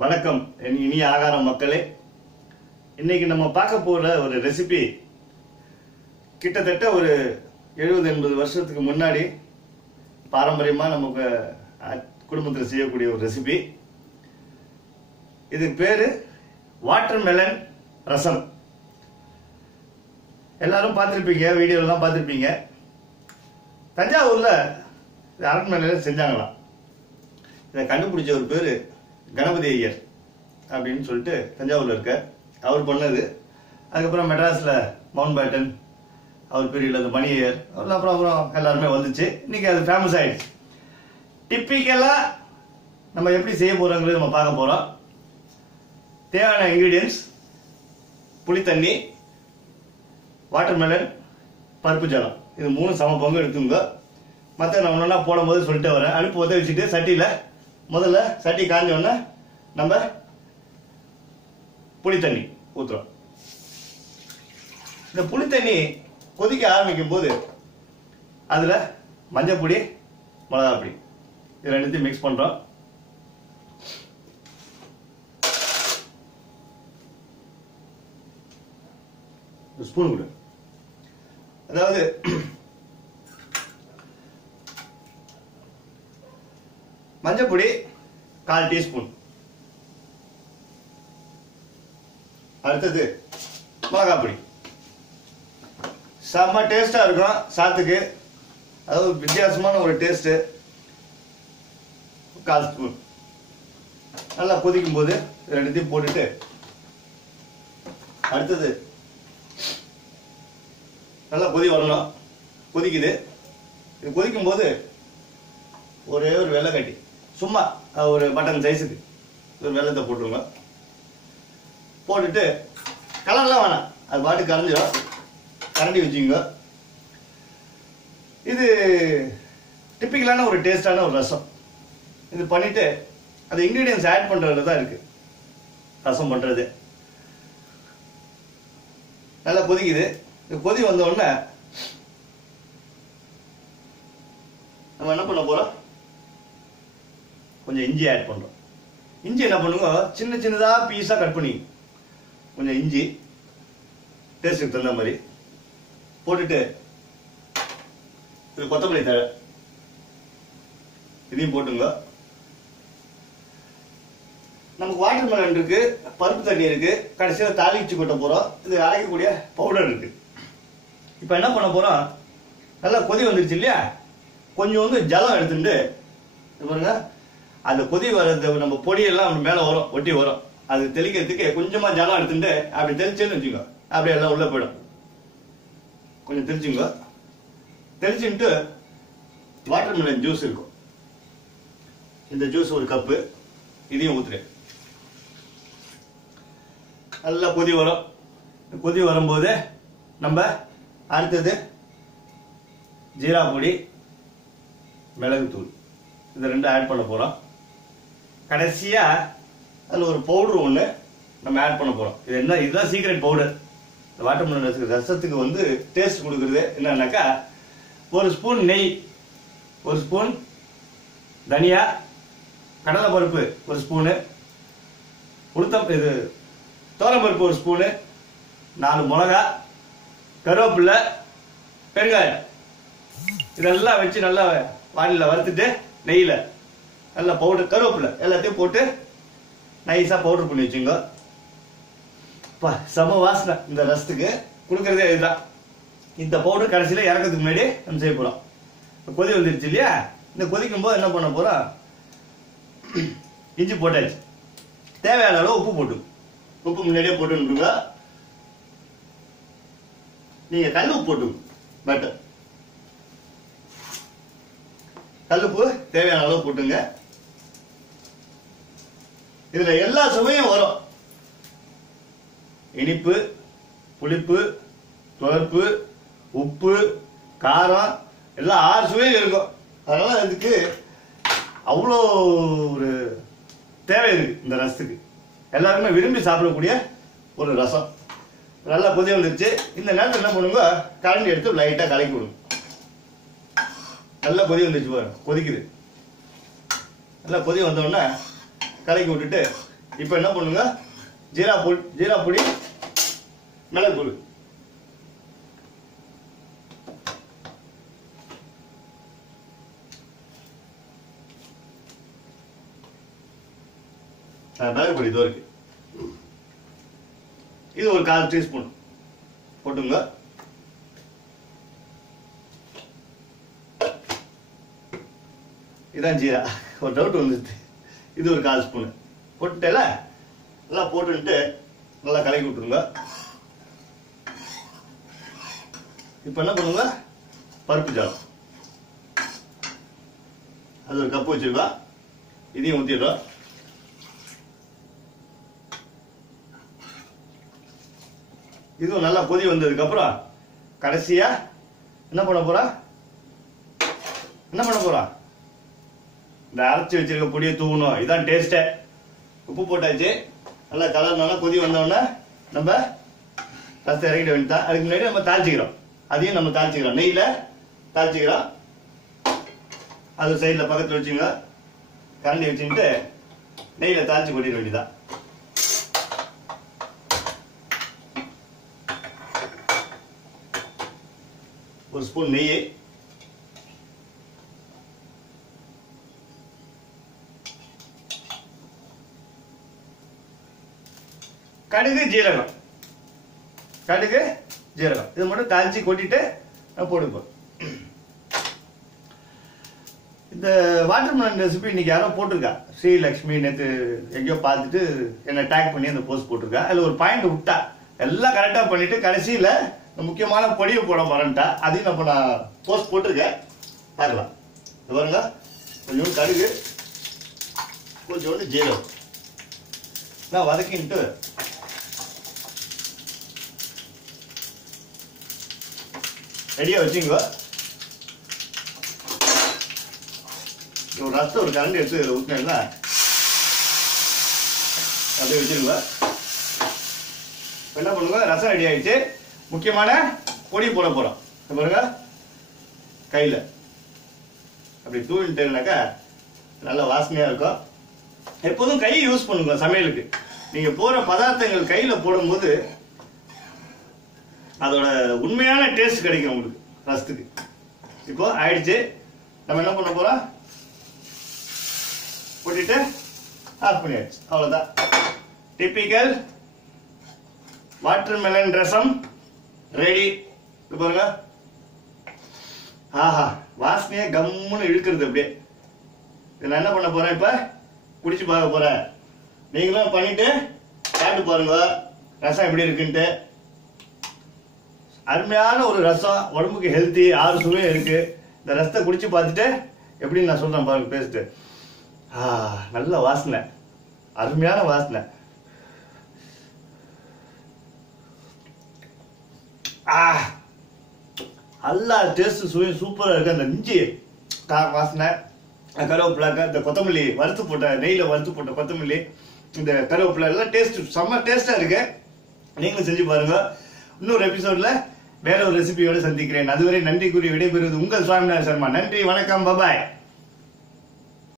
வணக்கம் என் இனிய ஆகார மக்களே. இன்னைக்கு நம்ம பார்க்க போற ஒரு ரெசிபி கிட்டத்தட்ட ஒரு 70-80 வருஷத்துக்கு முன்னாடி பாரம்பரியமா நமக்கு குடும்பத்தில் செய்யக்கூடிய ஒரு ரெசிபி. இதுக்கு பேரு வாட்டர்மெலன் ரசம். எல்லாரும் பார்த்துருப்பீங்க, வீடியோலாம் பார்த்துருப்பீங்க. தஞ்சாவூர்ல அரண்மனையில செஞ்சாங்களாம். இதை கண்டுபிடிச்ச ஒரு பேரு கணபதி ஐயர் அப்படின்னு சொல்லிட்டு தஞ்சாவூர்ல இருக்க அவர் பண்ணது. அதுக்கப்புறம் மெட்ராஸ்ல மவுண்ட் பேட்டன் அவர் பீரியட்ல அந்த மணி ஐயர் அப்புறம் எல்லாருமே வந்துச்சு. இன்னைக்கு அது ஃபேமஸ் ஆயிடுச்சு. டிப்பிக்கலா நம்ம எப்படி செய்ய போறோங்கிறது நம்ம பார்க்க போறோம். தேவையான இன்கிரீடியன்ஸ்: புளி தண்ணி, வாட்டர்மெலன், பருப்பு ஜலம். இது 3 சம பங்கு எடுத்துங்க. மற்ற நான் ஒன்றா போடும்போது சொல்லிட்டு வரேன். அடுப்பு ஒத்த வச்சுட்டு சட்டியில் முதல்ல சட்டி காஞ்சோடனே நம்ம புளி தண்ணி ஊற்றுறோம். இந்த புளி தண்ணி கொதிக்க ஆரம்பிக்கும் போது அதில் மஞ்சள் பொடி, மிளகா பொடி இது ரெண்டுத்தையும் மிக்ஸ் பண்ணுறோம். ஸ்பூன் கூட, அதாவது மஞ்சள் பொடி 1/4 டீஸ்பூன். அடுத்தது மிளகாய் பொடி. செம்ம டேஸ்டா இருக்கும் சாத்துக்கு. அதாவது வித்தியாசமான ஒரு டேஸ்ட். 1/4 ஸ்பூன். நல்லா கொதிக்கும் போது ரெண்டுத்தையும் போட்டுட்டு அடுத்தது நல்லா கொதி வரணும். கொதிக்குது. இது கொதிக்கும் போது ஒரே ஒரு வெள்ளை கட்டி, சும்மா ஒரு பட்டன் சைஸுக்கு ஒரு வெள்ளத்தை போட்டுருங்க. போட்டுட்டு கலர்லாம் வேணாம், அது பாட்டு கரைஞ்சிடும். கரண்டி வச்சுங்க. இது டிப்பிக்கலான ஒரு டேஸ்டான ஒரு ரசம். இது பண்ணிட்டு அது இன்கிரீடியன்ஸ் ஆட் பண்றதுல தான் இருக்கு ரசம் பண்றது. நல்லா கொதிக்குது. இது கொதி வந்த உடனே நம்ம என்ன பண்ண போறோம், கொஞ்சம் இஞ்சி ஆட் பண்றோம். இஞ்சி என்ன பண்ணுங்க, சின்ன சின்னதா பீஸா கட் பண்ணி கொஞ்சம் இஞ்சி டேஸ்ட்டுக்கு தகுந்த மாதிரி போட்டுட்டு இது கொத்தமல்லி தழை இதையும் போட்டுங்க. நமக்கு வாட்டர்மெலன் இருக்கு, பருப்பு தண்ணி இருக்கு, கடைசியில் தாளிச்சு கொட்ட போறோம். இது அரைக்கக்கூடிய பவுடர் இருக்கு. இப்ப என்ன பண்ண போறோம், நல்லா கொதி வந்துருச்சு இல்லையா, கொஞ்சம் ஜலம் எடுத்துட்டு பாருங்க. அந்த கொதி வர்றது நம்ம பொடியெல்லாம் மேல வரும், ஒட்டி வரும். அது தெளிக்கிறதுக்கு கொஞ்சமா ஜலம் எடுத்துட்டு அப்படி தெளிச்சேன்னு வச்சுக்கோ, அப்படியே எல்லாம் உள்ள போயிடும். கொஞ்சம் தெளிச்சுங்க. தெளிச்சுட்டு வாட்டர்மெலன் ஜூஸ் இருக்கும், இந்த ஜூஸ் 1 கப்பு இதையும் ஊத்துறேன். நல்லா கொதி வரும். கொதி வரும்போது நம்ம அடுத்தது ஜீரா பொடி, மிளகுத்தூள் இது 2 ஆட் பண்ண போறோம். கடைசியா அதில் ஒரு பவுடர் ஒன்று நம்ம ஆட் பண்ண போறோம். இது என்ன, இதுதான் சீக்ரெட் பவுடர். இந்த வாட்டர்மெலன் ரசத்துக்கு டேஸ்ட் கொடுக்குறது என்னன்னாக்கா, 1 ஸ்பூன் நெய், 1 ஸ்பூன் தனியா, கடலை பருப்பு 1 ஸ்பூனு, இது தோரம்பருப்பு 1 ஸ்பூனு, 4 மிளகா, கருவேப்பிலை, பெருங்காயம் இதெல்லாம் வச்சு நல்லா வானில வறுத்துட்டு நெய்யில நல்லா பவுடர், கருவேப்பிலை எல்லாத்தையும் போட்டு நைஸா பவுடர் பண்ணி வச்சுங்க. செம வாசனை இந்த ரசத்துக்கு கொடுக்கறதே இதுதான். இந்த பவுடர் கடைசியில இறக்கிறதுக்கு முன்னாடி நம்ம செய்ய போறோம். கொதி வந்துருச்சு இல்லையா, இந்த கொதிக்கும் போது என்ன பண்ண போறோம், இஞ்சி போட்டாச்சு. தேவையான அளவு உப்பு போட்டு, உப்பு முன்னாடியே போட்டு நீங்க கல் உப்பு போட்டு, பட்டர் கல்லுப்பு தேவையான அளவு போட்டுங்க. இதுல எல்லா சுவையும் வரும். இனிப்பு, புளிப்பு, துவர்ப்பு, உப்பு, காரம் எல்லாம் 6 சுவையும் இருக்கும். அதனால இதுக்கு அவ்வளோ ஒரு தேவை இருக்கு இந்த ரசத்துக்கு. எல்லாருமே விரும்பி சாப்பிடக்கூடிய ஒரு ரசம். நல்லா கொதி வந்துருச்சு. இந்த நேரத்தில் என்ன பண்ணுங்க, கரண்டி எடுத்து லைட்டா கலக்கி விடுங்க. நல்லா கொதி வந்துருச்சு பாருங்க, கொதிக்குது. நல்லா கொதி வந்தோடனே கலக்கி விட்டுட்டு இப்போ என்ன பண்ணுங்க, ஜீரா பொடி, மிளகுத்தூள். மிளகு பொடி இதோ இருக்கு. இது ஒரு 1/4 டீஸ்பூன் போட்டுங்க. இதான் ஜீரா. ஒரு டவுட் வந்துடுது. இது ஒரு 1/4 ஸ்பூன் போட்டுட்டேல, நல்லா போட்டுட்டு நல்லா கலக்கி விட்டுருங்க. இப்போ என்ன பண்ணுங்க, பருப்பு ஜாலம் அது ஒரு கப்பு வச்சிருக்கோம், இதையும் ஊற்றிடுறோம். இதுவும் நல்லா கொதி வந்ததுக்கு அப்புறம் கடைசியா என்ன பண்ண போறோம், இந்த அரைச்சி வச்சிருக்க பொடியை தூவணும். இதான் டேஸ்டே. உப்பு போட்டாச்சு, நல்லா கலர்னால கொதி வந்தோடனே நம்ம ரசத்தை இறக்கிட வேண்டியதான். அதுக்கு முன்னாடி நம்ம தாளிச்சிக்கிறோம், அதையும் நம்ம தாளிச்சிக்கிறோம், நெய்யில தாளிச்சிக்கிறோம். அது சைடில் பக்கத்தில் வச்சுங்க, கரண்டி வச்சுக்கிட்டு நெய்யில தாளிச்சு கொட்டிட வேண்டியதான். ஒரு ஸ்பூன் நெய், கடுகு ஜீரகம் இது மட்டும் தாளிச்சு கொட்டிட்டு போடுங்க. இந்த வாட்டர்மெலன் ரெசிபி இன்னைக்கு யாரோ போட்டிருக்கா, ஸ்ரீலக்ஷ்மி. நேற்று எங்கேயோ பார்த்துட்டு என்ன டேக் பண்ணி அந்த போஸ்ட் போட்டிருக்கா. அதில் ஒரு பாயிண்ட் விட்டா, எல்லாம் கரெக்டா பண்ணிட்டு கடைசியில முக்கியமான பொடியை போட மறந்துட்டா. அதையும் நம்ம நான் போஸ்ட் போட்டிருக்கேன், பார்க்கலாம். இது பாருங்க, கொஞ்சோண்டு கடுகு, கொஞ்சோண்டு ஜீரகம் நான் வதக்கிட்டு ரெடியா வச்சுங்க. ஒரு ரசத்தை ஒரு கரண்டி எடுத்து ஊற்றினா அப்படியே வச்சிருங்க. என்ன பண்ணுங்க, ரசம் ரெடி ஆயிடுச்சு. முக்கியமான பொடி போட போறோம். பாருங்க, கையில அப்படி தூவிட்டேன்னாக்கா நல்ல வாசனையா இருக்கும். எப்போதும் கையை யூஸ் பண்ணுங்க சமையலுக்கு. நீங்க போற பதார்த்தங்கள் கையில போடும்போது அதோட உண்மையான டேஸ்ட் கிடைக்கும் உங்களுக்கு ரசத்துக்கு. இப்போ ஆயிடுச்சு. நம்ம என்ன பண்ண போறோம், போட்டுட்டு ஆஃப் பண்ணியாச்சு. அவ்வளவுதான். டிபிக்கல் வாட்டர்மெலன் ரசம் ரெடி. பாருங்க, ஆஹா, வாசனையே கம்முன்னு இழுக்கிறது. அப்படியே நான் என்ன பண்ண போறேன், இப்ப குடிச்சு பார்க்க போறேன். நீங்களும் பண்ணிட்டு சாப்பிட்டு பாருங்க ரசம் எப்படி இருக்குன்ட்டு. அருமையான ஒரு ரசம், உடம்புக்கு ஹெல்த்தி, 6 சுவையும் இருக்கு. இந்த ரசத்தை குடிச்சு பார்த்துட்டு எப்படின்னு நான் சொல்றேன் பாருங்க. பேசிட்டு நல்ல வாசனை, அருமையான வாசனை. எல்லா டேஸ்ட் சுவையும் சூப்பரா இருக்கு. அந்த இஞ்சி வாசனை, கருவேப்பிலை, இந்த கொத்தமல்லி வறுத்து போட்ட, நெய்யில வறுத்து போட்ட கொத்தமல்லி, இந்த கருவேப்பிலை எல்லாம் டேஸ்ட் செம்ம டேஸ்டா இருக்கு. நீங்களும் செஞ்சு பாருங்க. இன்னொரு எபிசோட்ல வேற ஒரு ரெசிபியோட சந்திக்கிறேன். அதுவரை நன்றி கூறி விடைபெறுவது உங்கள் சுவாமிநாதன் சர்மா. நன்றி, வணக்கம், பபாய்.